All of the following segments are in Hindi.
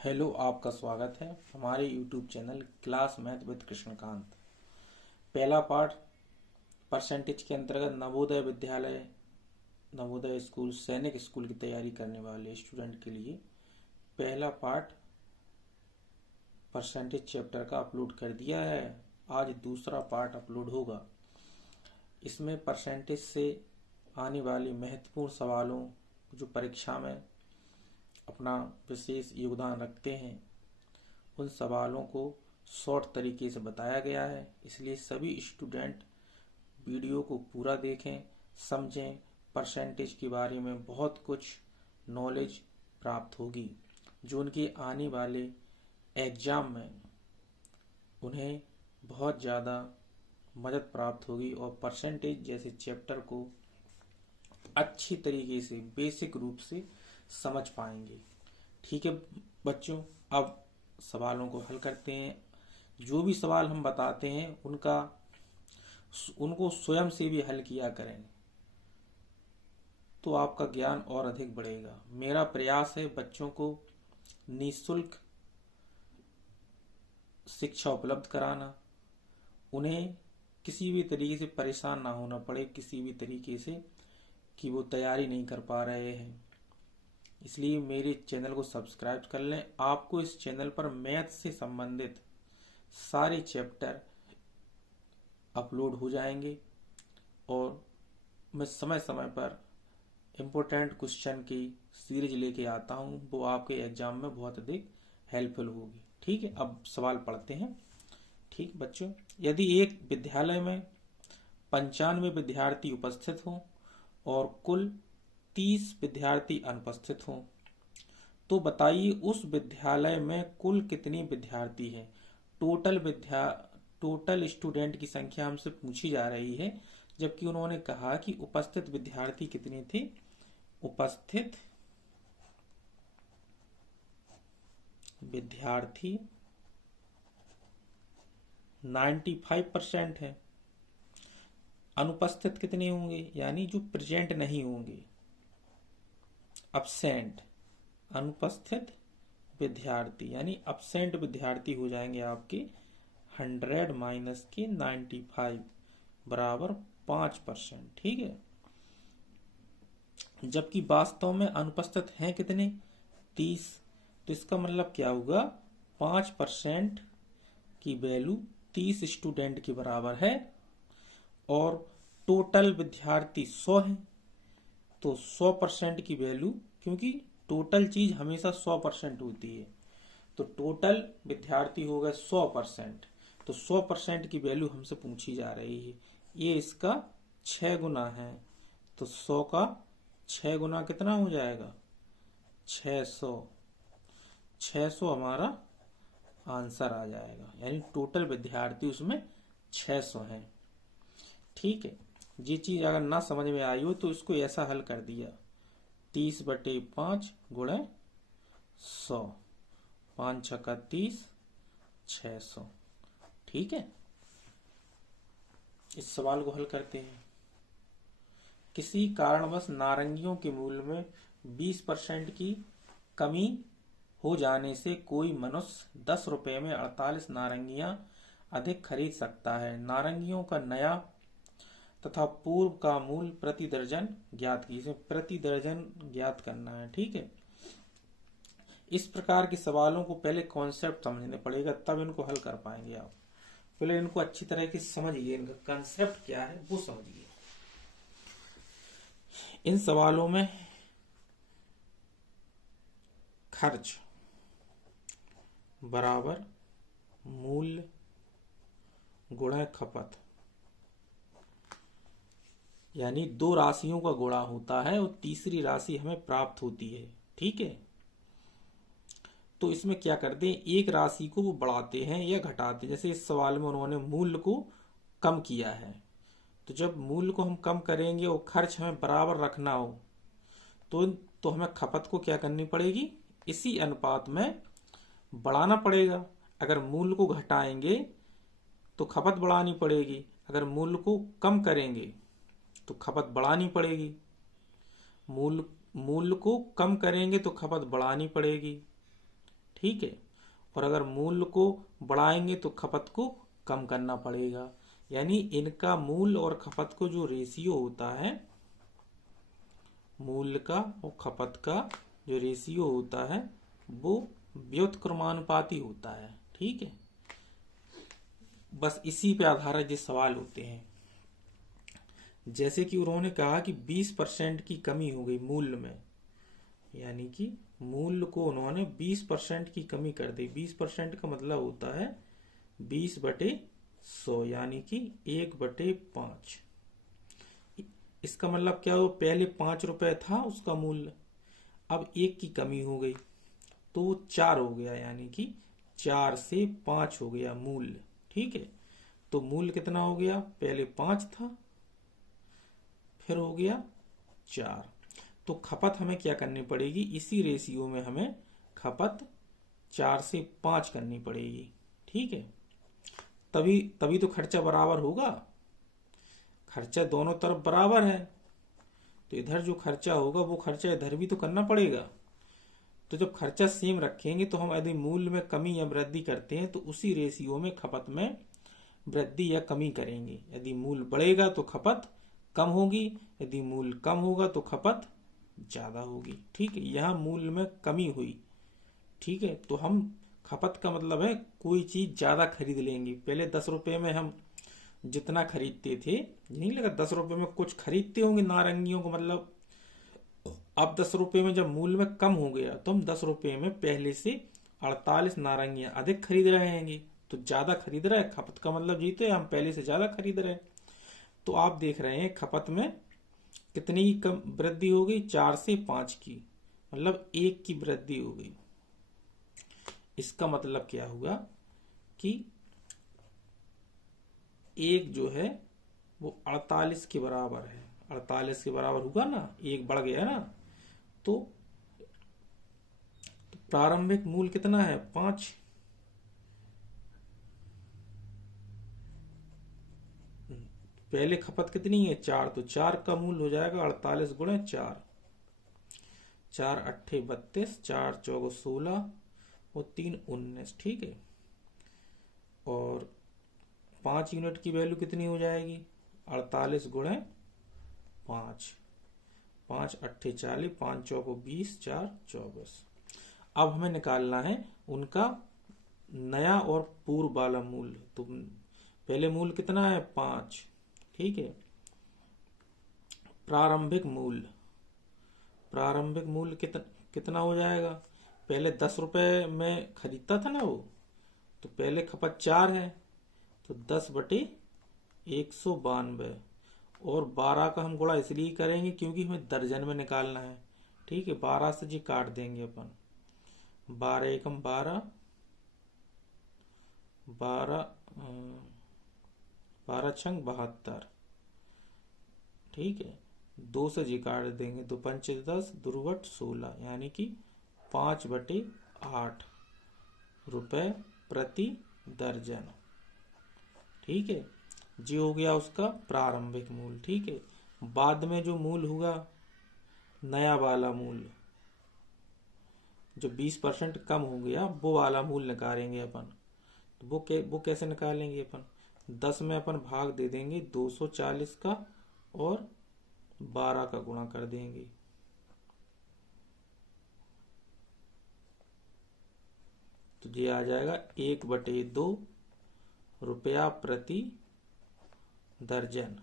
हेलो, आपका स्वागत है हमारे YouTube channel class math with Krishnakant. पहला पार्ट परसेंटेज के अंतर्गत नवोदय विद्यालय, नवोदय स्कूल, सैनिक स्कूल की तैयारी करने वाले स्टूडेंट के लिए पहला पार्ट परसेंटेज चैप्टर का अपलोड कर दिया है। आज दूसरा पार्ट अपलोड होगा। इसमें परसेंटेज से आने वाले महत्वपूर्ण सवालों जो परीक्षा में अपना विशेष योगदान रखते हैं, उन सवालों को शॉर्ट तरीके से बताया गया है। इसलिए सभी स्टूडेंट वीडियो को पूरा देखें, समझें। परसेंटेज के बारे में बहुत कुछ नॉलेज प्राप्त होगी जो उनके आने वाले एग्जाम में उन्हें बहुत ज़्यादा मदद प्राप्त होगी और परसेंटेज जैसे चैप्टर को अच्छी तरीके से बेसिक रूप से समझ पाएंगे। ठीक है बच्चों, अब सवालों को हल करते हैं। जो भी सवाल हम बताते हैं उनको स्वयं से भी हल किया करें, तो आपका ज्ञान और अधिक बढ़ेगा। मेरा प्रयास है बच्चों को निःशुल्क शिक्षा उपलब्ध कराना, उन्हें किसी भी तरीके से परेशान ना होना पड़े, किसी भी तरीके से कि वो तैयारी नहीं कर पा रहे हैं। इसलिए मेरे चैनल को सब्सक्राइब कर लें। आपको इस चैनल पर मैथ से संबंधित सारे चैप्टर अपलोड हो जाएंगे और मैं समय समय पर इम्पोर्टेंट क्वेश्चन की सीरीज लेके आता हूँ, वो आपके एग्जाम में बहुत अधिक हेल्पफुल होगी। ठीक है, अब सवाल पढ़ते हैं। ठीक बच्चों, यदि एक विद्यालय में 95 विद्यार्थी उपस्थित हों और कुल 30 विद्यार्थी अनुपस्थित हों, तो बताइए उस विद्यालय में कुल कितने विद्यार्थी हैं। टोटल स्टूडेंट की संख्या हमसे पूछी जा रही है, जबकि उन्होंने कहा कि उपस्थित विद्यार्थी कितने थे। उपस्थित विद्यार्थी 95% है। अनुपस्थित कितने होंगे, यानी जो प्रेजेंट नहीं होंगे, अब्सेंट। अनुपस्थित विद्यार्थी यानी अब्सेंट विद्यार्थी हो जाएंगे आपके 100 माइनस के 95 बराबर 5%। ठीक है, जबकि वास्तव में अनुपस्थित हैं कितने, 30। तो इसका मतलब क्या होगा, 5% की वैल्यू 30 स्टूडेंट के बराबर है और टोटल विद्यार्थी 100 हैं, तो 100% की वैल्यू, क्योंकि टोटल चीज हमेशा 100% होती है, तो टोटल विद्यार्थी होगा 100%। तो 100% की वैल्यू हमसे पूछी जा रही है। ये इसका 6 गुना है, तो 100 का 6 गुना कितना हो जाएगा, 600। 600 हमारा आंसर आ जाएगा, यानी टोटल विद्यार्थी उसमें 600 हैं। ठीक है, ये चीज अगर ना समझ में आई हो तो इसको ऐसा हल कर दिया, 30/5 गुणे 100, 5 छक्का 30, 600। ठीक है, इस सवाल को हल करते हैं। किसी कारणवश नारंगियों के मूल्य में 20% की कमी हो जाने से कोई मनुष्य 10 रुपए में 48 नारंगियां अधिक खरीद सकता है। नारंगियों का नया तथा पूर्व का मूल्य प्रति दर्जन ज्ञात कीजिए। प्रति दर्जन ज्ञात करना है। ठीक है, इस प्रकार के सवालों को पहले कॉन्सेप्ट समझने पड़ेगा, तब इनको हल कर पाएंगे आप। पहले इनको अच्छी तरह से समझिए, इनका कॉन्सेप्ट क्या है वो समझिए। इन सवालों में खर्च बराबर मूल्य गुणा खपत, यानी दो राशियों का गुणा होता है और तीसरी राशि हमें प्राप्त होती है। ठीक है, तो इसमें क्या करते हैं, एक राशि को वो बढ़ाते हैं या घटाते हैं। जैसे इस सवाल में उन्होंने मूल्य को कम किया है, तो जब मूल्य को हम कम करेंगे और खर्च हमें बराबर रखना हो तो हमें खपत को क्या करनी पड़ेगी, इसी अनुपात में बढ़ाना पड़ेगा। अगर मूल्य को घटाएंगे तो खपत बढ़ानी पड़ेगी, अगर मूल्य को कम करेंगे तो खपत बढ़ानी पड़ेगी। मूल्य को कम करेंगे तो खपत बढ़ानी पड़ेगी। ठीक है। और अगर मूल्य को बढ़ाएंगे तो खपत को कम करना पड़ेगा। यानी इनका मूल्य और खपत को जो रेशियो होता है, मूल्य का और खपत का जो रेशियो होता है वो व्युत्क्रमानुपाती होता है। ठीक है, बस इसी पे आधारित ये सवाल होते हैं। जैसे कि उन्होंने कहा कि 20% की कमी हो गई मूल्य में, यानी कि मूल्य को उन्होंने 20% की कमी कर दी। 20% का मतलब होता है 20/100, यानी कि 1/5। इसका मतलब क्या हो, पहले 5 रुपए था उसका मूल्य, अब 1 की कमी हो गई तो 4 हो गया, यानी कि 4 से 5 हो गया मूल्य। ठीक है, तो मूल्य कितना हो गया, पहले 5 था फिर हो गया 4। तो खपत हमें क्या करनी पड़ेगी, इसी रेशियो में हमें खपत 4 से 5 करनी पड़ेगी। ठीक है, तभी तभी तो खर्चा बराबर होगा। खर्चा दोनों तरफ बराबर है तो इधर जो खर्चा होगा वो खर्चा इधर भी तो करना पड़ेगा। तो जब खर्चा सेम रखेंगे तो हम यदि मूल्य में कमी या वृद्धि करते हैं तो उसी रेशियो में खपत में वृद्धि या कमी करेंगे। यदि मूल्य बढ़ेगा तो खपत कम होगी, यदि मूल्य कम होगा तो खपत ज्यादा होगी। ठीक है, यहाँ मूल्य में कमी हुई। ठीक है, तो हम खपत का मतलब है कोई चीज ज्यादा खरीद लेंगे। पहले 10 रुपए में हम जितना खरीदते थे, नहीं लगा 10 रुपए में कुछ खरीदते होंगे नारंगियों को, मतलब अब 10 रुपए में जब मूल्य में कम हो गया तो हम 10 रुपए में पहले से 48 नारंगियां अधिक खरीद रहे हैं। तो ज्यादा खरीद रहे हैं, खपत का मतलब जीते हम पहले से ज्यादा खरीद रहे हैं। तो आप देख रहे हैं खपत में कितनी की कम वृद्धि हो गई, 4 से 5 की, मतलब 1 की वृद्धि हो गई। इसका मतलब क्या हुआ कि 1 जो है वो 48 के बराबर है। 48 के बराबर हुआ ना, 1 बढ़ गया ना। तो प्रारंभिक मूल्य कितना है, 5। पहले खपत कितनी है, 4, तो 4 का मूल्य हो जाएगा 48 गुणे 4। 4 अट्ठे 32, 4 चौगो 16 और 3 19। ठीक है, और 5 यूनिट की वैल्यू कितनी हो जाएगी, 48 गुणे 5। 5 अट्ठे 40, 5 चौको 20, 4 24। अब हमें निकालना है उनका नया और पूर्व वाला मूल्य। तो पहले मूल्य कितना है, 5। ठीक है, प्रारंभिक मूल्य, प्रारंभिक मूल्य कितना हो जाएगा, पहले 10 रुपए में खरीदता था ना वो, तो पहले खपत 4 है तो 10/192, और 12 का हम गुणा इसलिए करेंगे क्योंकि हमें दर्जन में निकालना है। ठीक है, 12 से जी काट देंगे अपन, 12 एकम 12, 12 छंग 72। ठीक है, 2 से जी काट देंगे, 2 पंचे 10, दुर्वट 16, यानी कि 5/8 रुपए प्रति दर्जन। ठीक है, जी हो गया उसका प्रारंभिक मूल्य। ठीक है, बाद में जो मूल्य हुआ नया वाला मूल्य, जो 20% कम हो गया वो वाला मूल्य निकालेंगे अपन। तो वो कैसे निकालेंगे अपन, 10 में अपन भाग दे देंगे 240 का और 12 का गुणा कर देंगे। तो ये आ जाएगा 1/2 रुपया प्रति दर्जन।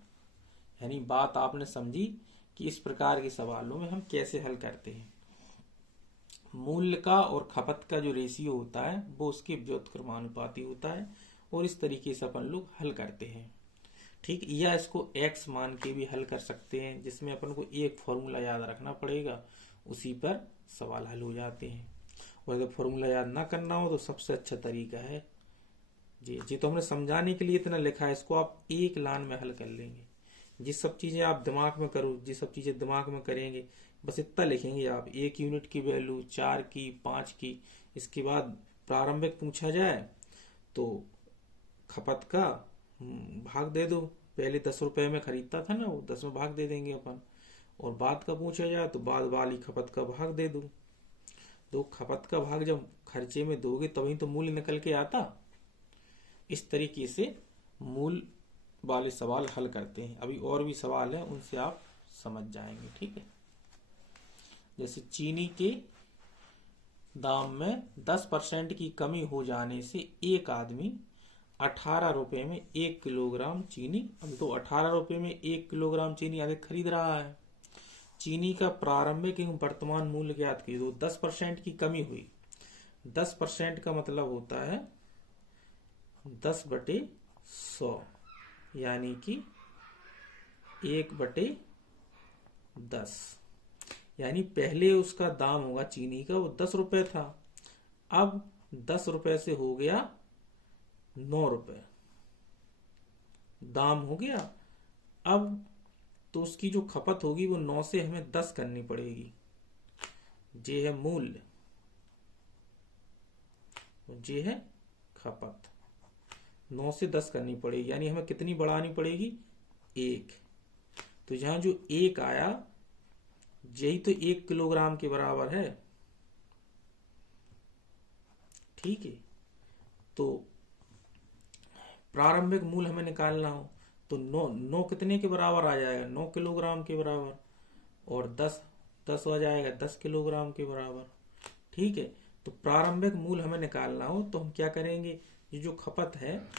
यानी बात आपने समझी कि इस प्रकार के सवालों में हम कैसे हल करते हैं। मूल्य का और खपत का जो रेशियो होता है वो उसके व्युत्क्रमानुपाती होता है, और इस तरीके से अपन लोग हल करते हैं। ठीक, या इसको x मान के भी हल कर सकते हैं, जिसमें अपन को एक फॉर्मूला याद रखना पड़ेगा, उसी पर सवाल हल हो जाते हैं। और अगर फॉर्मूला याद ना करना हो तो सबसे अच्छा तरीका है जी तो हमने समझाने के लिए इतना लिखा है, इसको आप एक लाइन में हल कर लेंगे। जिस सब चीजें आप दिमाग में करो, जिस सब चीजें दिमाग में करेंगे, बस इतना लिखेंगे आप, 1 यूनिट की वैल्यू, 4 की, 5 की। इसके बाद प्रारंभिक पूछा जाए तो खपत का भाग दे दो, पहले 10 रुपए में खरीदता था ना वो, 10 में भाग दे देंगे अपन। और बाद का पूछा जाए तो बाद वाली खपत का भाग दे दो। तो खपत का भाग जब खर्चे में दोगे तभी तो मूल्य निकल के आता। इस तरीके से मूल वाले सवाल हल करते हैं। अभी और भी सवाल हैं, उनसे आप समझ जाएंगे। ठीक है, जैसे चीनी के दाम में 10% की कमी हो जाने से एक आदमी 18 रुपए में 1 किलोग्राम चीनी, अब तो 18 रुपए में 1 किलोग्राम चीनी अधिक खरीद रहा है। चीनी का प्रारंभिक एवं वर्तमान मूल्य ज्ञात कीजिए। तो 10% की कमी हुई। 10% का मतलब होता है 10/100, यानी कि 1/10, यानी पहले उसका दाम होगा चीनी का, वो 10 रुपए था, अब 10 रुपए से हो गया 9 रुपए दाम हो गया। अब तो उसकी जो खपत होगी वो 9 से हमें 10 करनी पड़ेगी। ये है मूल्य, ये है खपत। 9 से 10 करनी पड़ेगी, यानी हमें कितनी बढ़ानी पड़ेगी? 1। तो यहां जो 1 आया यही तो 1 किलोग्राम के बराबर है। ठीक है, तो प्रारंभिक मूल्य हमें निकालना हो तो 9 कितने के बराबर आ जाएगा? 9 किलोग्राम के बराबर। और 10 हो जाएगा 10 किलोग्राम के बराबर। ठीक है, तो प्रारंभिक मूल्य हमें निकालना हो तो हम क्या करेंगे? ये जो खपत है,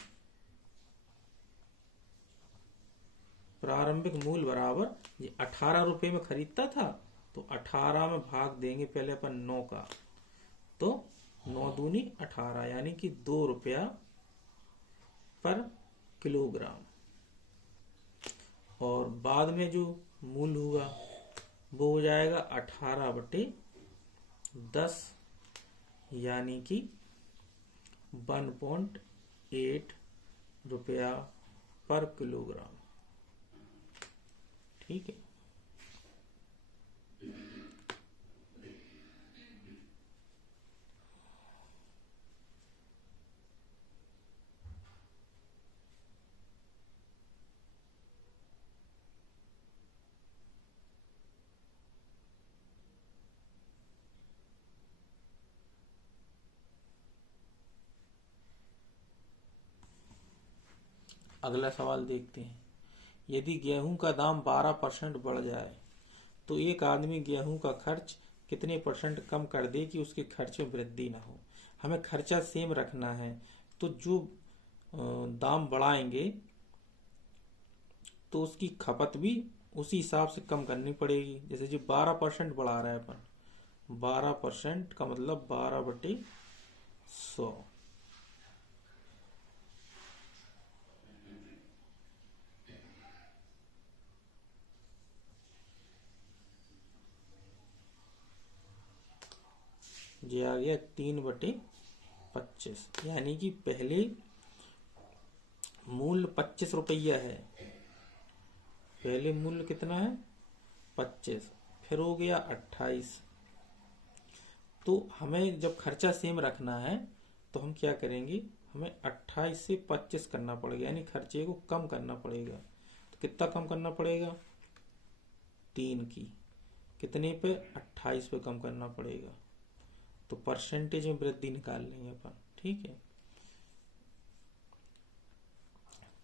प्रारंभिक मूल्य बराबर, ये 18 रुपए में खरीदता था तो 18 में भाग देंगे पहले अपन 9 का, तो 9 दूनी 18, यानी कि 2 रुपया पर किलोग्राम। और बाद में जो मूल्य होगा वो हो जाएगा 18/10, यानी कि 1.8 रुपया पर किलोग्राम। ठीक है, अगला सवाल देखते हैं। यदि गेहूं का दाम 12% बढ़ जाए तो एक आदमी गेहूं का खर्च कितने % कम कर दे कि उसके खर्च में वृद्धि ना हो? हमें खर्चा सेम रखना है, तो जो दाम बढ़ाएंगे तो उसकी खपत भी उसी हिसाब से कम करनी पड़ेगी। जैसे जो 12% बढ़ा रहा है अपन, 12% का मतलब 12/100। ये आ गया 3/25, यानी कि पहले मूल्य 25 रुपया है। पहले मूल्य कितना है? 25, फिर हो गया 28। तो हमें जब खर्चा सेम रखना है तो हम क्या करेंगे? हमें 28 से 25 करना पड़ेगा, यानी खर्चे को कम करना पड़ेगा। तो कितना कम करना पड़ेगा? 3 की कितने पे? 28 पे कम करना पड़ेगा। तो परसेंटेज में वृद्धि निकाल लेंगे अपन। ठीक है,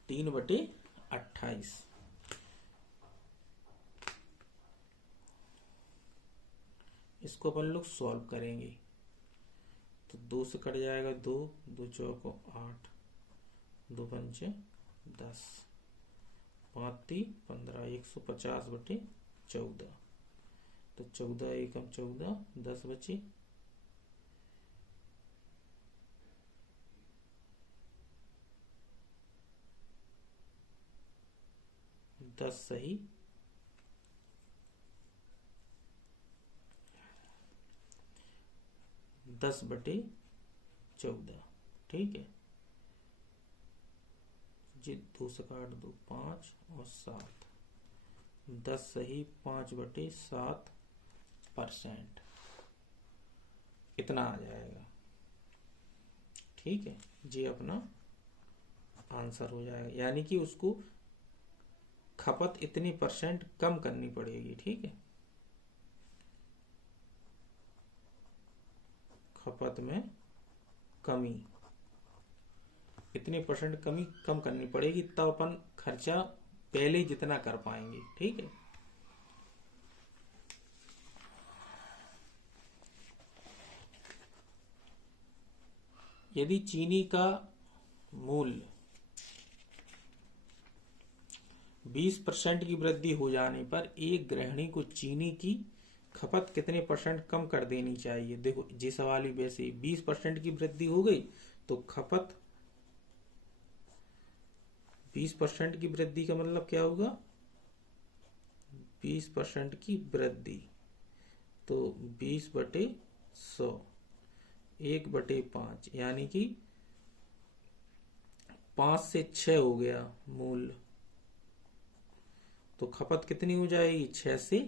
3/28। इसको अपन लोग सॉल्व करेंगे तो 2 से कट जाएगा 2, 2 चौको 8, 2 पंचे 10, 5 3 15, 150/14। तो 14 एकम 14, 10 बचे। 10 सही 10/14। ठीक है जी, 2 से काट दो 5 और 7, 10 सही 5/7%, इतना आ जाएगा। ठीक है, ये अपना आंसर हो जाएगा, यानी कि उसको खपत इतनी % कम करनी पड़ेगी। ठीक है, खपत में कमी, इतने % कमी कम करनी पड़ेगी, तब अपन खर्चा पहले जितना कर पाएंगे। ठीक है। यदि चीनी का मूल्य 20% की वृद्धि हो जाने पर एक गृहिणी को चीनी की खपत कितने % कम कर देनी चाहिए? देखो ये सवाल ही वैसे 20% की वृद्धि हो गई तो खपत 20% की वृद्धि का मतलब क्या होगा? 20% की वृद्धि तो 20/100 1/5 यानी कि 5 से 6 हो गया मूल्य, तो खपत कितनी हो जाएगी? 6 से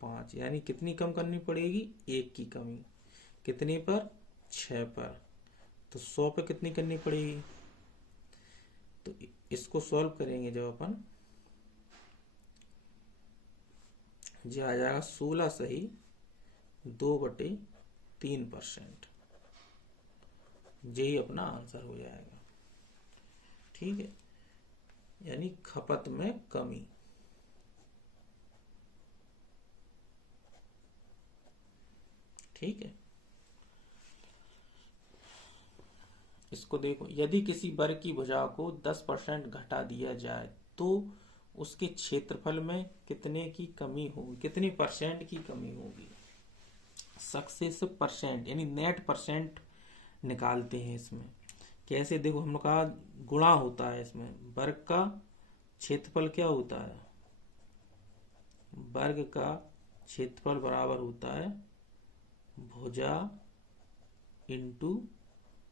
5, यानी कितनी कम करनी पड़ेगी? 1 की कमी। कितने पर? 6 पर। तो 100 पे कितनी करनी पड़ेगी? तो इसको सॉल्व करेंगे जब अपन, ये आ जाएगा 16 सही 2/3%, यही अपना आंसर हो जाएगा। ठीक है, यानी खपत में कमी। ठीक है, इसको देखो, यदि किसी वर्ग की भुजा को 10% घटा दिया जाए तो उसके क्षेत्रफल में कितने की कमी होगी? कितने % की कमी होगी? सक्सेसिव % यानी नेट % निकालते हैं इसमें। कैसे? देखो, हमने कहा गुणा होता है इसमें, वर्ग का क्षेत्रफल क्या होता है? वर्ग का क्षेत्रफल बराबर होता है भुजा इंटू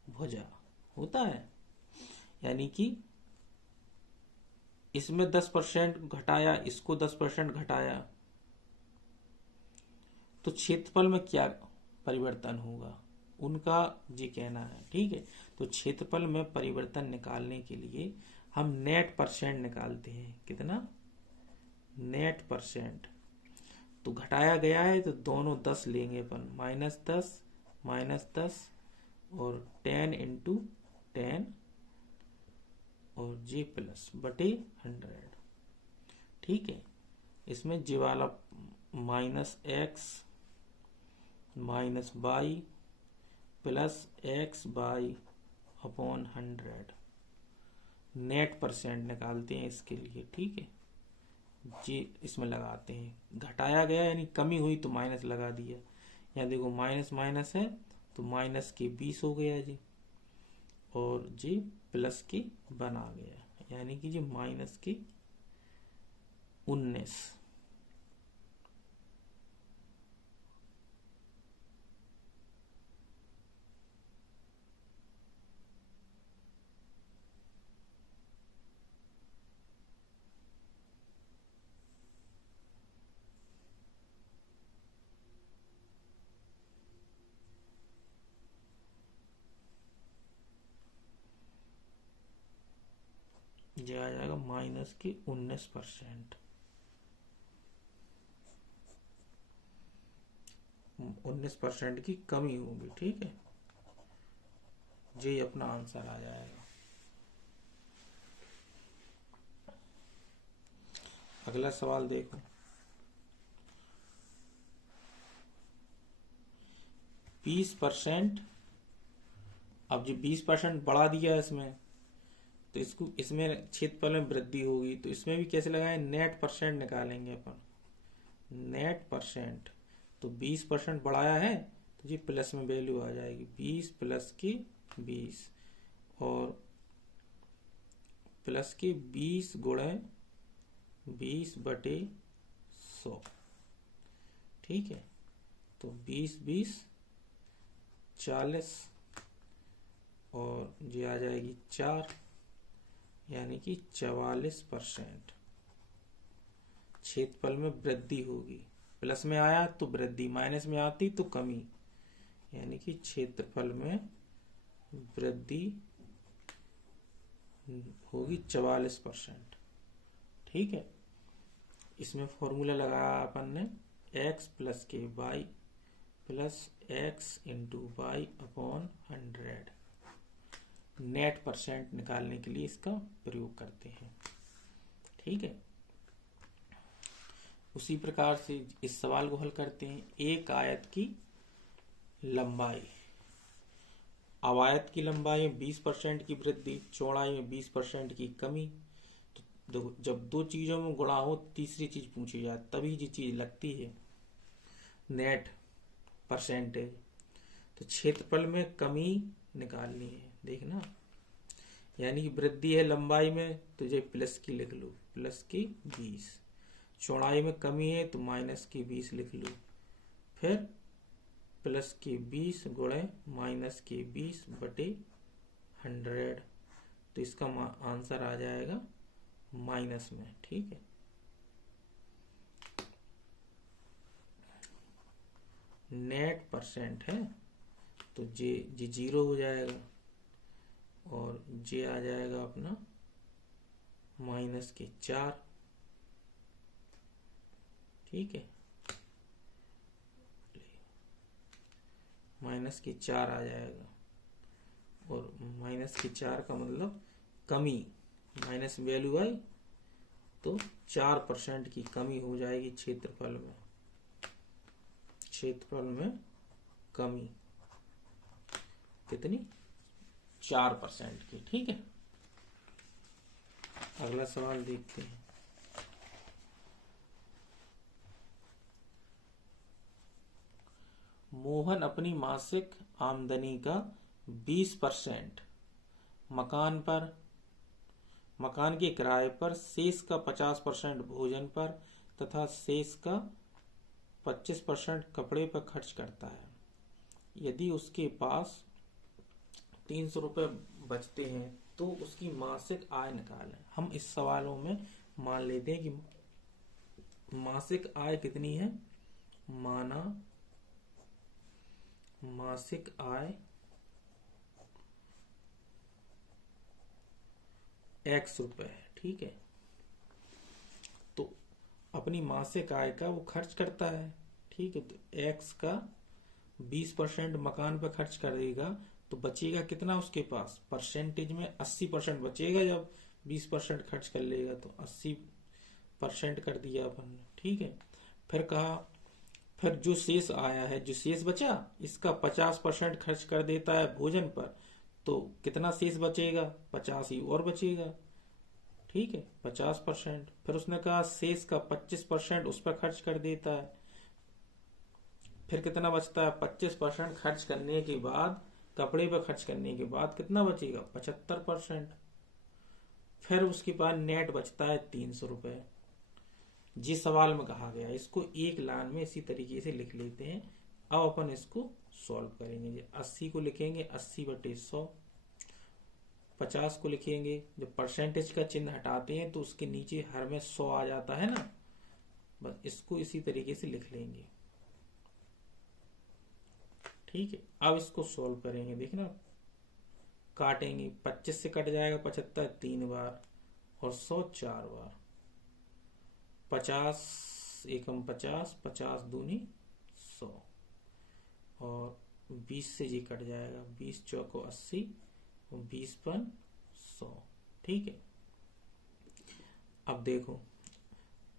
भुजा होता है। यानी कि इसमें 10% घटाया, इसको 10% घटाया, तो क्षेत्रफल में क्या परिवर्तन होगा उनका ये कहना है। ठीक है, तो क्षेत्रफल में परिवर्तन निकालने के लिए हम नेट % निकालते हैं। कितना? नेट %। तो घटाया गया है तो दोनों 10 लेंगे अपन, -10 और 10 × 10 और J प्लस बटे 100। ठीक है, इसमें J वाला -x -y plus x/100 net % निकालते हैं इसके लिए। ठीक है, जी इसमें लगाते हैं, घटाया गया यानी कमी हुई तो माइनस लगा दिया। यहाँ देखो माइनस माइनस है तो माइनस के 20 हो गया जी, और जी प्लस के 1 आ गया, यानी कि जी माइनस के 19। ये आ जाएगा माइनस के 19%। 19% की कमी होगी। ठीक है, ये अपना आंसर आ जाएगा। अगला सवाल देखो, 20%। अब जो 20% बढ़ा दिया इसमें, तो इसको इसमें क्षेत्रफल में वृद्धि होगी, तो इसमें भी कैसे लगाएं? नेट % निकालेंगे अपन। नेट %, तो 20% बढ़ाया है तो जी प्लस में वैल्यू आ जाएगी, 20 प्लस के 20 और प्लस के 20 गुणे 20/100। ठीक है, तो 20 40 और ये आ जाएगी 4, यानी कि 44% क्षेत्रफल में वृद्धि होगी। प्लस में आया तो वृद्धि, माइनस में आती तो कमी, यानी कि क्षेत्रफल में वृद्धि होगी 44%। ठीक है, इसमें फॉर्मूला लगाया अपन ने x + k y plus x into y upon 100। Net percent निकालने के लिए इसका प्रयोग करते हैं। ठीक है। उसी प्रकार से इस सवाल को हल करते हैं। एक आयत की लंबाई, अब आयत की लंबाई में 20% की वृद्धि, चौड़ाई में 20% की कमी। तो जब दो चीजों में गुणा हो तीसरी चीज पूछी जाए तभी ये चीज लगती है नेट परसेंटेज। तो क्षेत्रफल में कमी निकालनी है, देखना, यानी कि वृद्धि है लंबाई में तो ये प्लस की लिख लो, प्लस की 20। चौड़ाई में कमी है तो माइनस की 20 लिख लो, फिर प्लस की 20 गुणे माइनस की 20 बटे 100। तो इसका आंसर आ जाएगा माइनस में। ठीक है। नेट परसेंट है तो जे 0 हो जाएगा और जे आ जाएगा अपना माइनस के 4। ठीक है, माइनस के 4 आ जाएगा और माइनस के 4 का मतलब कमी, माइनस वैल्यू आई तो 4% की कमी हो जाएगी क्षेत्रफल में। क्षेत्रफल में कमी कितनी? 4% की। ठीक है। अगला सवाल देखते हैं। मोहन अपनी मासिक आमदनी का 20% मकान के किराए पर, शेष का 50% भोजन पर तथा शेष का 25% कपड़े पर खर्च करता है। यदि उसके पास 300 रुपये बचते हैं तो उसकी मासिक आय निकालें। हम इस सवालों में मान लेते हैं कि मासिक आय कितनी है। माना मासिक आय x रुपए है। ठीक है। तो अपनी मासिक आय का वो खर्च करता है। ठीक है। तो x का 20% मकान पर खर्च करेगा तो बचेगा कितना उसके पास? परसेंटेज में 80% बचेगा। जब 20% खर्च कर लेगा तो 80% कर दिया अपन ने। ठीक है। फिर कहा, फिर जो शेष आया है, जो शेष बचा, इसका 50% खर्च कर देता है भोजन पर, तो कितना शेष बचेगा? 50 ही और बचेगा। ठीक है, 50%। फिर उसने कहा शेष का 25% उस पर खर्च कर देता है, फिर कितना बचता है? 25% खर्च करने के बाद, कपड़े पर खर्च करने के बाद कितना बचेगा? 75%। फिर उसके पास नेट बचता है 300 रुपए। जिस सवाल में कहा गया, इसको एक लाइन में इसी तरीके से लिख लेते हैं। अब अपन इसको सॉल्व करेंगे। 80 को लिखेंगे 80/100, 50 को लिखेंगे, जब परसेंटेज का चिन्ह हटाते हैं तो उसके नीचे हर में 100 आ जाता है ना, बस इसको इसी तरीके से लिख लेंगे। ठीक है। अब इसको सॉल्व करेंगे। देखना, काटेंगे, 25 से कट जाएगा 75 3 बार और 100 4 बार। 50 एकम 50, 50 दूनी 100 और 20 से ये कट जाएगा, 20 चौको 80 और 20 पन 100। ठीक है। अब देखो,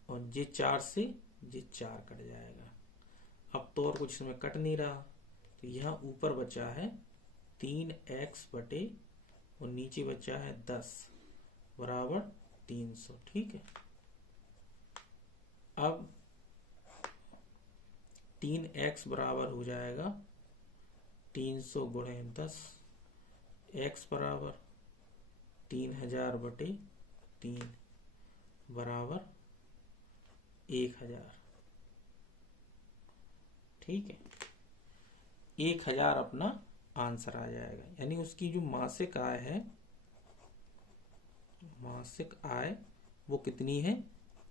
और ये 4 से ये 4 कट जाएगा। अब तो और कुछ इसमें कट नहीं रहा, तो यहाँ ऊपर बचा है 3x बटे और नीचे बचा है 10 बराबर 300। ठीक है। अब 3x बराबर हो जाएगा 300 गुणे 10, x बराबर 3000 बटे 3 बराबर 1000। ठीक है। 1000 अपना आंसर आ जाएगा। यानी उसकी जो मासिक आय है, मासिक आय वो कितनी है?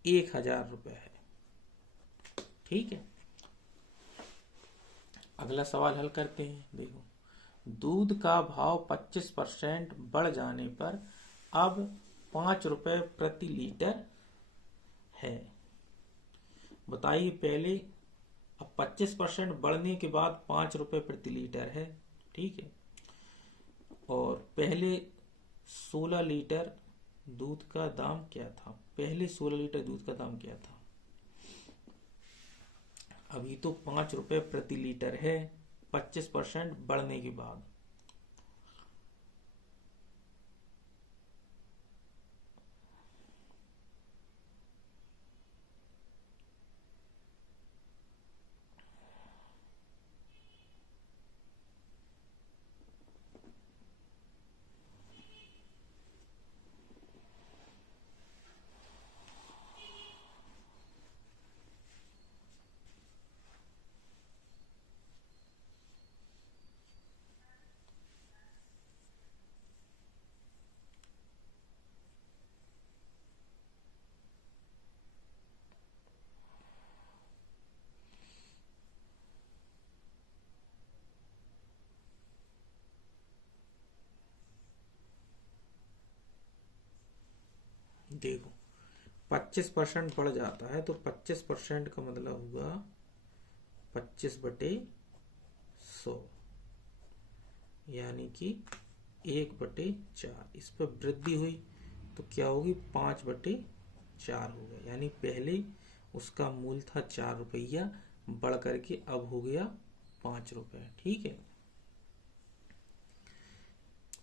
1000 रुपये है। ठीक है। अगला सवाल हल करते हैं। देखो, दूध का भाव 25% बढ़ जाने पर अब 5 रुपए प्रति लीटर है। बताइए पहले अब 25% बढ़ने के बाद 5 रुपए प्रति लीटर है, ठीक है। और पहले 16 लीटर दूध का दाम क्या था? पहले 16 लीटर दूध का दाम क्या था? अभी तो 5 रुपए प्रति लीटर है, 25% बढ़ने के बाद। देखो 25% बढ़ जाता है तो 25% का मतलब हुआ 25/100, यानी कि 1/4। इस पर वृद्धि हुई तो क्या होगी? 5/4 होगा, यानी पहले उसका मूल था 4 रुपया, बढ़ करके अब हो गया 5 रुपए, ठीक है।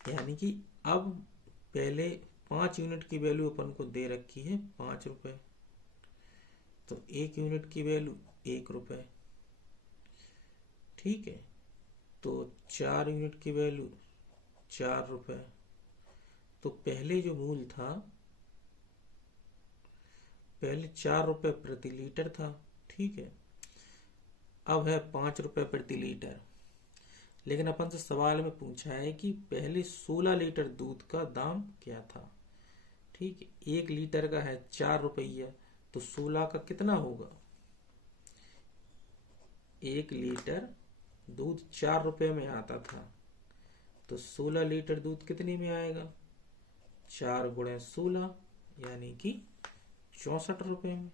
यानी कि अब पहले 5 यूनिट की वैल्यू अपन को दे रखी है 5 रुपए, तो 1 यूनिट की वैल्यू 1 रुपए, ठीक है। तो 4 यूनिट की वैल्यू 4 रुपए। तो पहले जो मूल था, पहले 4 रुपए प्रति लीटर था, ठीक है। अब है 5 रुपए प्रति लीटर। लेकिन अपन से सवाल में पूछा है कि पहले 16 लीटर दूध का दाम क्या था, ठीक है। 1 लीटर का है 4 रुपया, तो 16 का कितना होगा? 1 लीटर दूध 4 रुपए में आता था, तो 16 लीटर दूध कितने में आएगा? 4 × 16, यानी कि 64 रुपए में।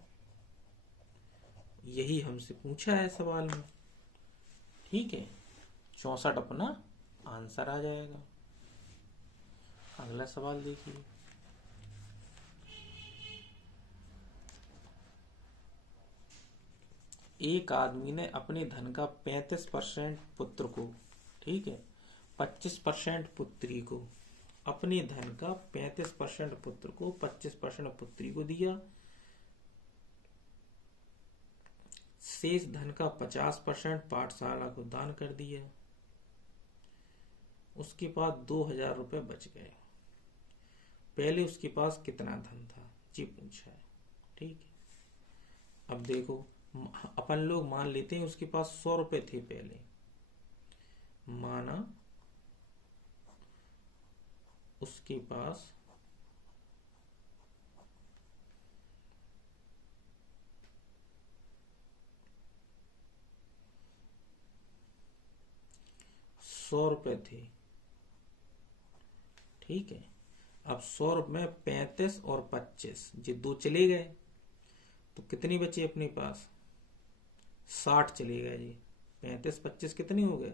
यही हमसे पूछा है सवाल में, ठीक है। 64 अपना आंसर आ जाएगा। अगला सवाल देखिए। एक आदमी ने अपने धन का 35% पुत्र को, ठीक है, 25% पुत्री को, अपने धन का 35% पुत्र को, 25% पुत्री को दिया। शेष धन का 50% पाठशाला को दान कर दिया। उसके पास 2000 रुपए बच गए। पहले उसके पास कितना धन था, जी पूछा है, ठीक है। अब देखो, अपन लोग मान लेते हैं उसके पास 100 रुपए थे पहले, माना उसके पास 100 रुपए थे, ठीक है। अब 100 में 35 और 25, ये दो चले गए, तो कितनी बची अपने पास? 60 चले गए जी। 35 25 कितने हो गए?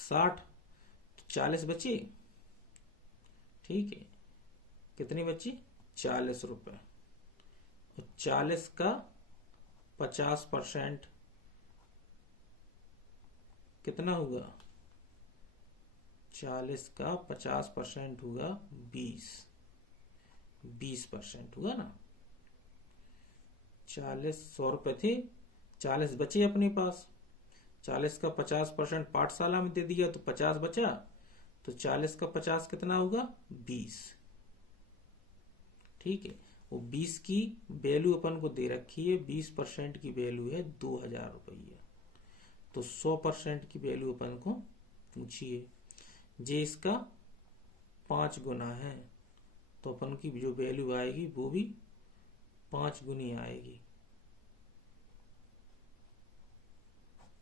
60, तो 40 बची, ठीक है। कितनी बची? 40 रुपए। और 40 का 50% कितना हुआ? 40 का 50% हुआ 20% हुआ ना। 40 100 रुपए थे, 40 बचे अपने पास। 40 का 50% पाठशाला में दे दिया तो 50 बचा, तो 40 का 50 कितना होगा? 20, ठीक है। वो 20 की वैल्यू अपन को दे रखी है, 20% की वैल्यू है 2000 रुपया। तो 100% की वैल्यू अपन को पूछी है, जे इसका 5 गुना है, तो अपन की जो वैल्यू आएगी वो भी 5 गुनी आएगी,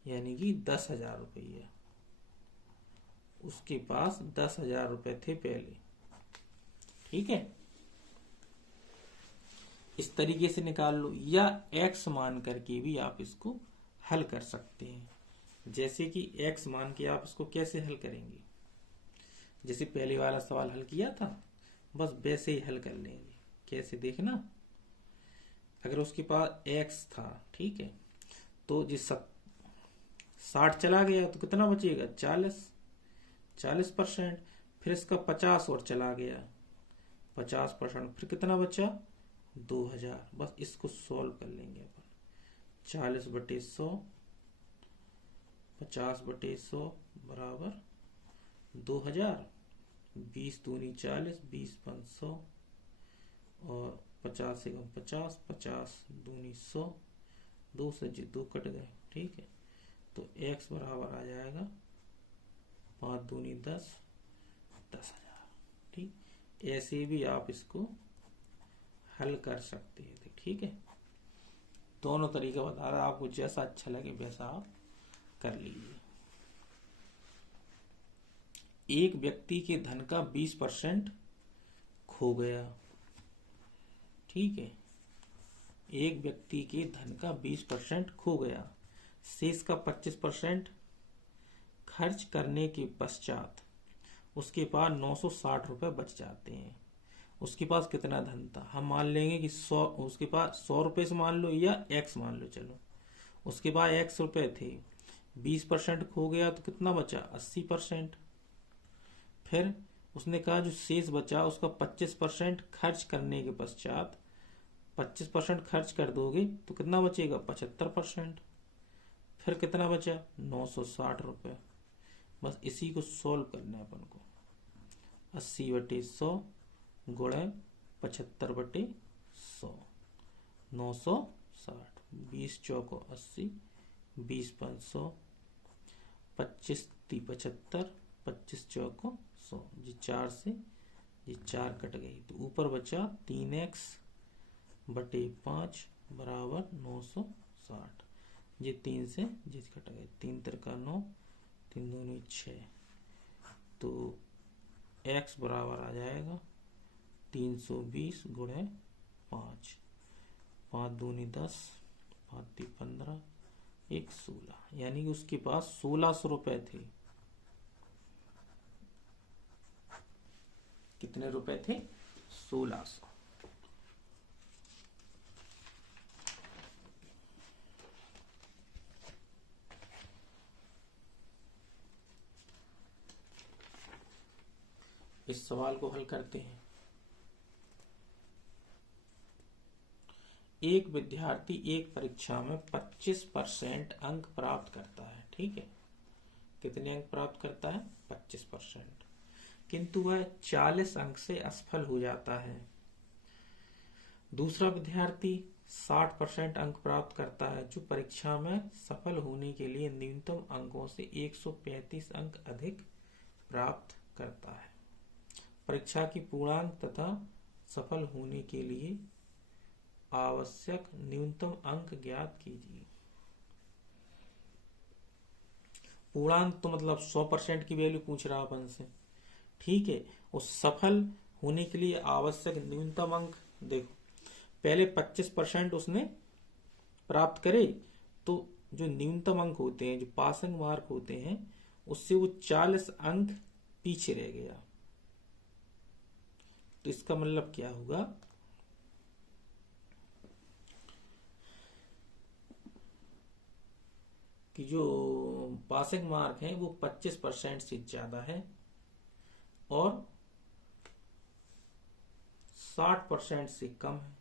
यानी कि 10,000 रुपया। उसके पास 10,000 रुपए थे पहले, ठीक है। इस तरीके से निकाल लो, या x मान करके भी आप इसको हल कर सकते हैं। जैसे कि x मान के आप इसको कैसे हल करेंगे, जैसे पहले वाला सवाल हल किया था बस वैसे ही हल कर लेंगे। कैसे देखना, अगर उसके पास x था, ठीक है, तो जिस 60 चला गया तो कितना बचेगा, 40%। फिर इसका 50 और चला गया, 50%, फिर कितना बचा, 2000। बस इसको सॉल्व कर लेंगे अपन। 40/100, 50/100 बराबर 2000। 20 दूनी 40, 20×500 और 50 से 50, 50 दूनी 100, 2 से 2 कट गए, ठीक है। तो x बराबर आ जाएगा 5 दूनी 10, 10,000। ठीक, ऐसे भी आप इसको हल कर सकते हैं। ठीक है, दोनों तरीका बता रहा, आपको जैसा अच्छा लगे वैसा आप कर लीजिए। एक व्यक्ति के धन का 20% खो गया, ठीक है, एक व्यक्ति के धन का 20% खो गया, शेष का 25% खर्च करने के पश्चात उसके पास 960 रुपए बच जाते हैं। उसके पास कितना धन था, हम मान लेंगे कि 100, उसके पास 100 रुपए से मान लो या x मान लो, चलो उसके पास x रुपए थे, 20% खो गया तो कितना बचा, 80%। फिर उसने कहा जो शेष बचा उसका 25% खर्च करने के पश्चात, 25% खर्च कर दोगे तो कितना बचेगा, 75%। फिर कितना बचा, 960 रुपए। बस इसी को सॉल्व करना है अपन को। 80/100 गुणे 75/100, 960। 20 चौको 80, 20×500, 25 × 75, 25 चौको 100। जी 4 से ये 4 कट गई तो ऊपर बचा 3x/5 बराबर 960। ये 3 से जी कट गए, 3 3 9, 3 दूनी 6। तो x बराबर आ जाएगा 320 गुणे 5, 5 दूनी 10, 5 × 15, 1 16। यानी कि उसके पास 1600 रुपए थे। कितने रुपए थे, 1600। इस सवाल को हल करते हैं। एक विद्यार्थी एक परीक्षा में 25% अंक प्राप्त करता है, ठीक है, कितने अंक प्राप्त करता है, 25%, किंतु वह 40 अंक से असफल हो जाता है। दूसरा विद्यार्थी 60% अंक प्राप्त करता है, जो परीक्षा में सफल होने के लिए न्यूनतम अंकों से 135 अंक अधिक प्राप्त करता है। परीक्षा की पूर्णांक तथा सफल होने के लिए आवश्यक न्यूनतम अंक ज्ञात कीजिए। पूर्णांक तो मतलब 100% की वैल्यू पूछ रहा अपन से, ठीक है। उस सफल होने के लिए आवश्यक न्यूनतम अंक, देखो पहले 25% उसने प्राप्त करे, तो जो न्यूनतम अंक होते हैं, जो पासिंग मार्क होते हैं, उससे वो 40 अंक पीछे रह गया। तो इसका मतलब क्या होगा कि जो पासिंग मार्क है वो 25% से ज्यादा है और 60% से कम है,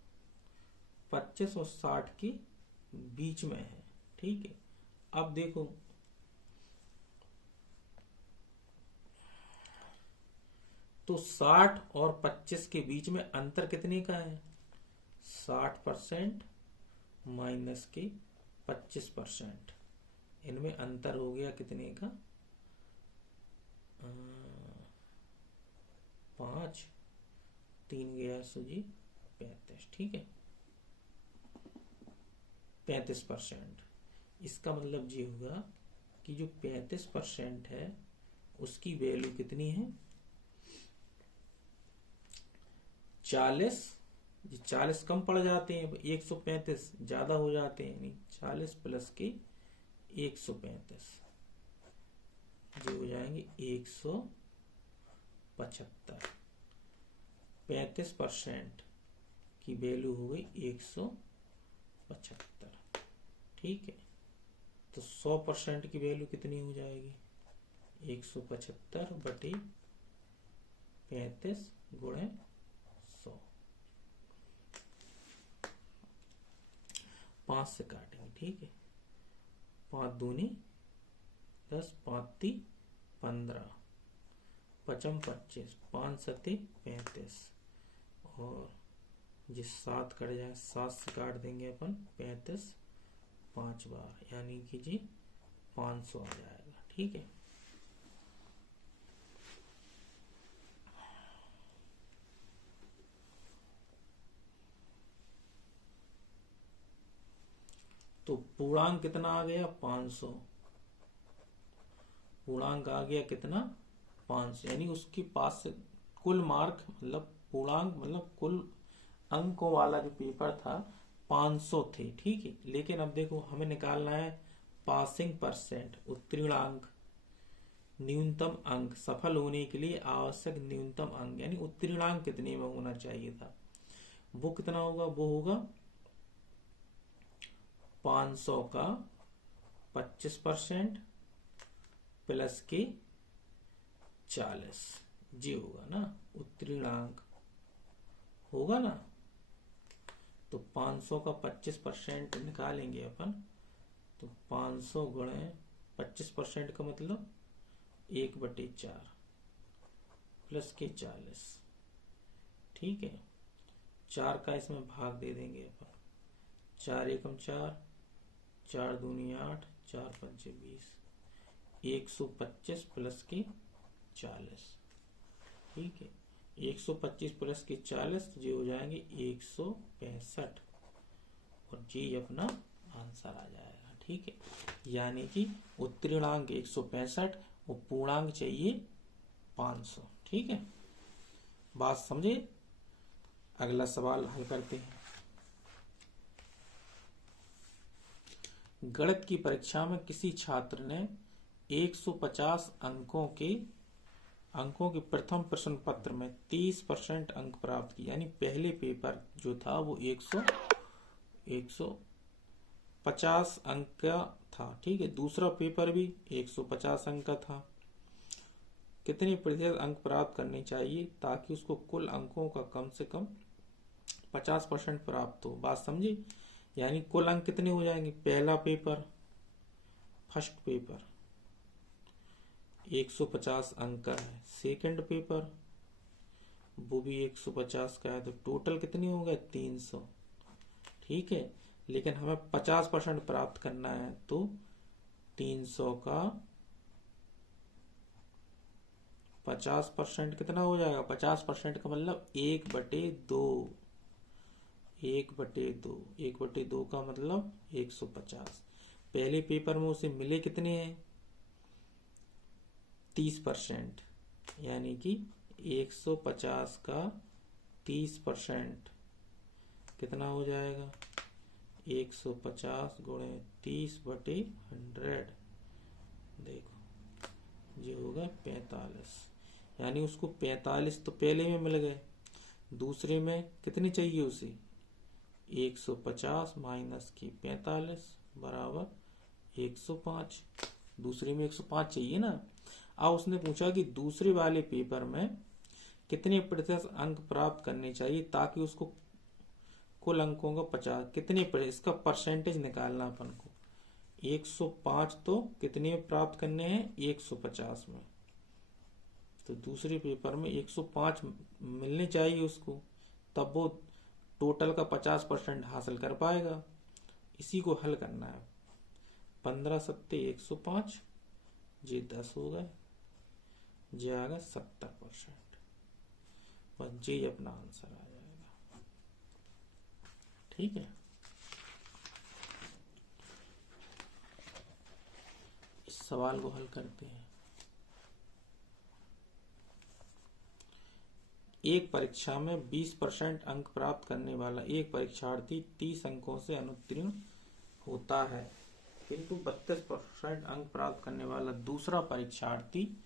25 और 60 के बीच में है, ठीक है। अब देखो तो 60 और 25 के बीच में अंतर कितने का है, 60% माइनस के 25%, इनमें अंतर हो गया कितने का, 5, 3 गया सूजी 35, ठीक है, 35%। इसका मतलब ये होगा कि जो 35% है उसकी वैल्यू कितनी है, 40। 40 कम पड़ जाते हैं, 135 ज्यादा हो जाते हैं, 40 प्लस के 135, ये हो जाएंगे 175। 35% की वैल्यू हो गई 175। ठीक है, तो 100% की वैल्यू कितनी हो जाएगी? 175 बटे 35 गुणे 100। 5 से काटेंगे। ठीक है, 5 दूनी 10, 5 ती 15, 5 25, 5 सती 35, और जिस 7 कट जाए 7 से काट देंगे अपन 35 5 बार, यानी कि जी 500 आ जाएगा। ठीक है, तो पूर्णांक कितना आ गया? 500। पूर्णांक आ गया कितना? 500, यानी उसके पास से कुल मार्क, मतलब पूर्णांक मतलब कुल अंकों वाला जो पेपर था 500 थे। ठीक है, लेकिन अब देखो हमें निकालना है पासिंग परसेंट, उत्तीर्णांक, न्यूनतम अंक, सफल होने के लिए आवश्यक न्यूनतम अंक, यानी उत्तीर्णांक कितने में होना चाहिए था। वो कितना होगा? वो होगा 500 का 25% प्लस के 40, जी होगा ना, उत्तीर्णांक होगा ना। तो 500 का 25% निकालेंगे अपन, तो 500 गुणे 25% का मतलब 1/4 प्लस के 40। ठीक है, 4 का इसमें भाग दे देंगे अपन, 4 एकम 4, 4 दूनी 8, 4 पंचे 20, 125 प्लस के 40। ठीक है, 125 प्लस के 40, तो ये हो जाएंगे 165, और ये अपना आंसर आ जाएगा। ठीक है, यानी कि उत्तीर्णांक 165 और पूर्णांक चाहिए 500। ठीक है, बात समझे? अगला सवाल हल करते हैं। गणित की परीक्षा में किसी छात्र ने 150 अंकों के प्रथम प्रश्न पत्र में 30% अंक प्राप्त किए, यानी पहले पेपर जो था वो 150 अंक का था। ठीक है, दूसरा पेपर भी 150 अंक का था। कितने प्रतिशत अंक प्राप्त करने चाहिए ताकि उसको कुल अंकों का कम से कम 50% प्राप्त हो? बात समझे? यानी कुल अंक कितने हो जाएंगे? पहला पेपर, फर्स्ट पेपर 150 अंक का है, सेकंड पेपर वो भी 150 का है, तो टोटल कितने हो गए? 300। ठीक है, लेकिन हमें 50% प्राप्त करना है, तो 300 का 50% कितना हो जाएगा? 50% का मतलब 1/2, 1/2, 1/2 का मतलब 150। पहले पेपर में उसे मिले कितने हैं? 30%, यानी कि 150 का 30% कितना हो जाएगा? 150 गुणे 30/100, देखो ये होगा 45, यानी उसको 45 तो पहले में मिल गए, दूसरे में कितने चाहिए उसे? 150 माइनस की 45 बराबर 105। दूसरे में 105 चाहिए ना। अब उसने पूछा कि दूसरे वाले पेपर में कितने प्रतिशत अंक प्राप्त करने चाहिए ताकि उसको कुल अंकों का 50, कितने प्रतिशत, इसका परसेंटेज निकालना अपन को। 105 तो कितने प्राप्त करने हैं? 150 में। तो दूसरे पेपर में 105 मिलने चाहिए उसको, तब वो टोटल का 50% हासिल कर पाएगा। इसी को हल करना है। 15 सत्ते 105, ये 10 हो गए, ये आ गया 70%, बस ये अपना आंसर आ जाएगा। ठीक है, इस सवाल को हल करते हैं। एक परीक्षा में 20% अंक प्राप्त करने वाला एक परीक्षार्थी 30 अंकों से अनुत्तीर्ण होता है। किंतु 32% अंक प्राप्त करने वाला दूसरा परीक्षार्थी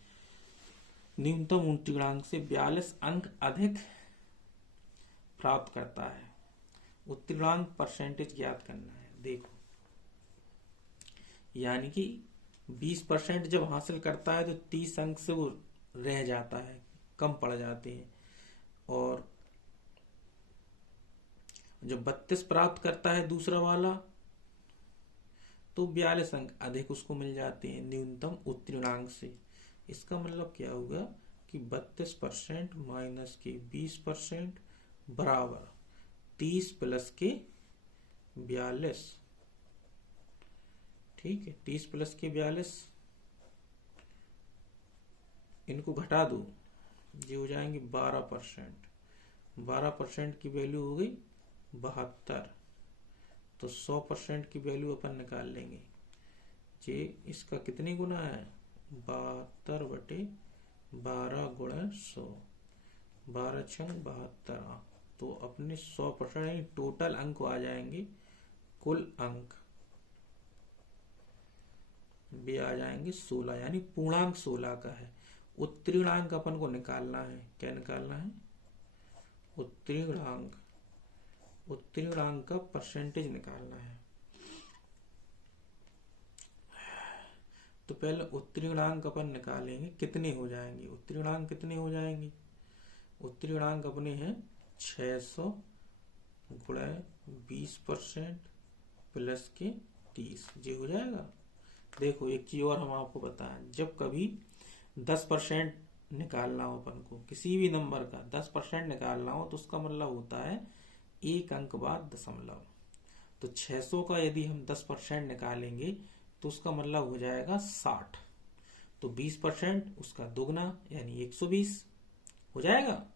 न्यूनतम उत्तीर्णांक से 42 अंक अधिक प्राप्त करता है। उत्तीर्णांक परसेंटेज ज्ञात करना है। देखो, यानी कि 20% जब हासिल करता है तो 30 अंक से वो रह जाता है, कम पड़ जाते हैं। और जब 32 प्राप्त करता है दूसरा वाला तो 42 अंक अधिक उसको मिल जाते हैं न्यूनतम उत्तीर्णांक से। इसका मतलब क्या होगा कि 32% माइनस के 20% बराबर 30 प्लस के 42। ठीक है, 30 प्लस के 42, इनको घटा दो, ये हो जाएंगे 12%। 12% की वैल्यू हो गई 72। तो 100% की वैल्यू अपन निकाल लेंगे। ये इसका कितने गुना है? 72/12 गुणा 100, 12 छंग 72। तो अपने 100% टोटल अंक आ जाएंगे, कुल अंक भी आ जाएंगे 16, यानी पूर्णांक 16 का है। उत्तीर्णांक अपन को निकालना है। क्या निकालना है? उत्तीर्णांक। उत्तीर्णांक का परसेंटेज निकालना है। तो पहले उत्तीर्णांक अपन निकालेंगे, कितने हो जाएंगे? उत्तीर्णांक कितने हो जाएंगे? उत्तीर्णांक अपने हैं 600 गुणा 20% प्लस के 30, ये हो जाएगा। देखो, एक चीज और हम आपको बताएं, जब कभी 10% निकालना हो अपन को, किसी भी नंबर का 10% निकालना हो, तो उसका मतलब होता है एक अंक बाद दशमलव। तो 600 का यदि हम 10% निकालेंगे तो उसका मतलब हो जाएगा 60। तो 20% उसका दोगुना यानी 120 हो जाएगा।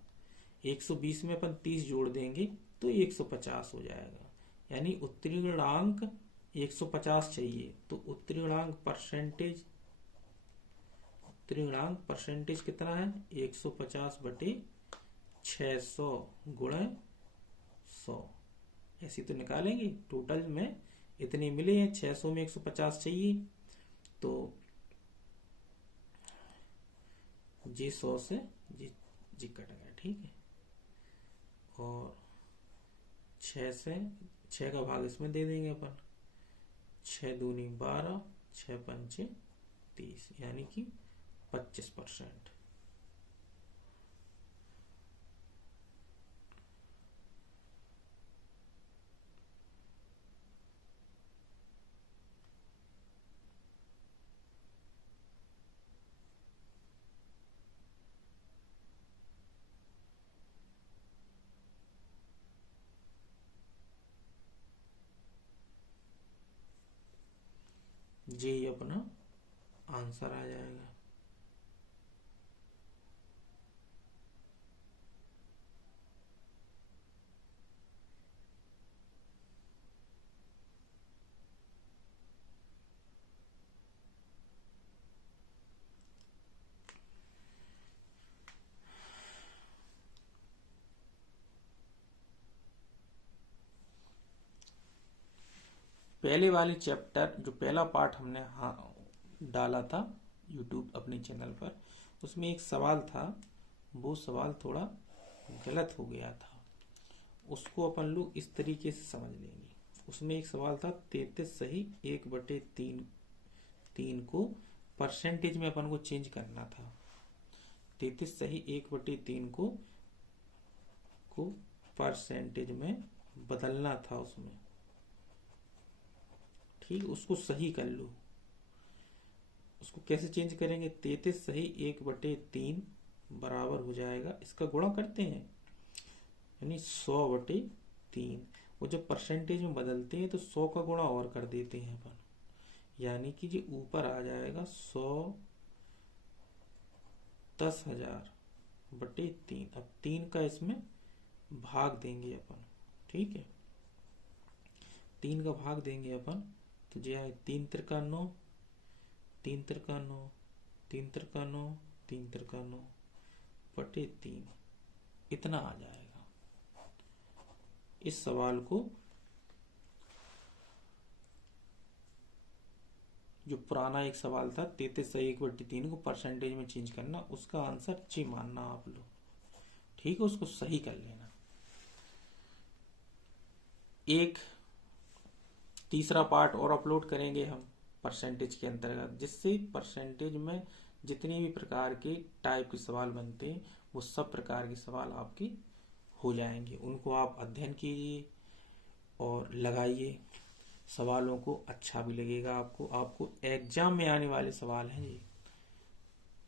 120 में अपन 30 जोड़ देंगे तो 150 हो जाएगा। यानी उत्तीर्णांक 150 चाहिए। तो उत्तीर्णांक परसेंटेज कितना है? 150/600 गुणा 100। ऐसी तो निकालेंगे। टोटल में इतने मिले हैं, 600 में 150 चाहिए, तो जी 100 से जी कट गया। ठीक है, और 6 का भाग इसमें दे देंगे अपन। 6 दूनी 12, 6 पंचे 30, यानी कि 25%। जी अपना आंसर आ जाएगा। पहले वाले चैप्टर, जो पहला पार्ट हमने डाला था यूट्यूब अपने चैनल पर, उसमें एक सवाल था, वो सवाल थोड़ा गलत हो गया था। उसको अपन लोग इस तरीके से समझ लेंगे। उसमें एक सवाल था 33 सही 1/3 को परसेंटेज में अपन को चेंज करना था। 33 सही 1/3 को परसेंटेज में बदलना था उसमें। ठीक, उसको सही कर लो। उसको कैसे चेंज करेंगे? 33 सही 1/3 बराबर हो जाएगा, इसका गुणा करते हैं, यानी 100/3। वो जब परसेंटेज में बदलते हैं तो 100 का गुणा और कर देते हैं अपन, यानी कि ये ऊपर आ जाएगा 100 10,000/3। अब 3 का इसमें भाग देंगे अपन। ठीक है, 3 का भाग देंगे अपन, तो जो है 3 त्रिका 9, 3 त्रिका 9, 3 त्रिका 9, 3 त्रिका 9/3, इतना आ जाएगा। इस सवाल को जो पुराना एक सवाल था 33/1/3 को परसेंटेज में चेंज करना, उसका आंसर जी मानना आप लोग, ठीक है, उसको सही कर लेना। एक तीसरा पार्ट और अपलोड करेंगे हम परसेंटेज के अंतर्गत, जिससे परसेंटेज में जितनी भी प्रकार के टाइप के सवाल बनते हैं वो सब प्रकार के सवाल आपके हो जाएंगे। उनको आप अध्ययन कीजिए और लगाइए, सवालों को अच्छा भी लगेगा आपको। आपको एग्जाम में आने वाले सवाल हैं ये।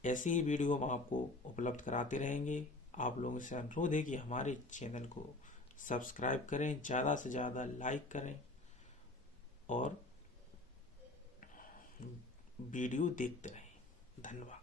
ऐसी ही वीडियो हम आपको उपलब्ध कराते रहेंगे। आप लोगों से अनुरोध है कि हमारे चैनल को सब्सक्राइब करें, ज़्यादा से ज़्यादा लाइक करें और वीडियो देखते रहें। धन्यवाद।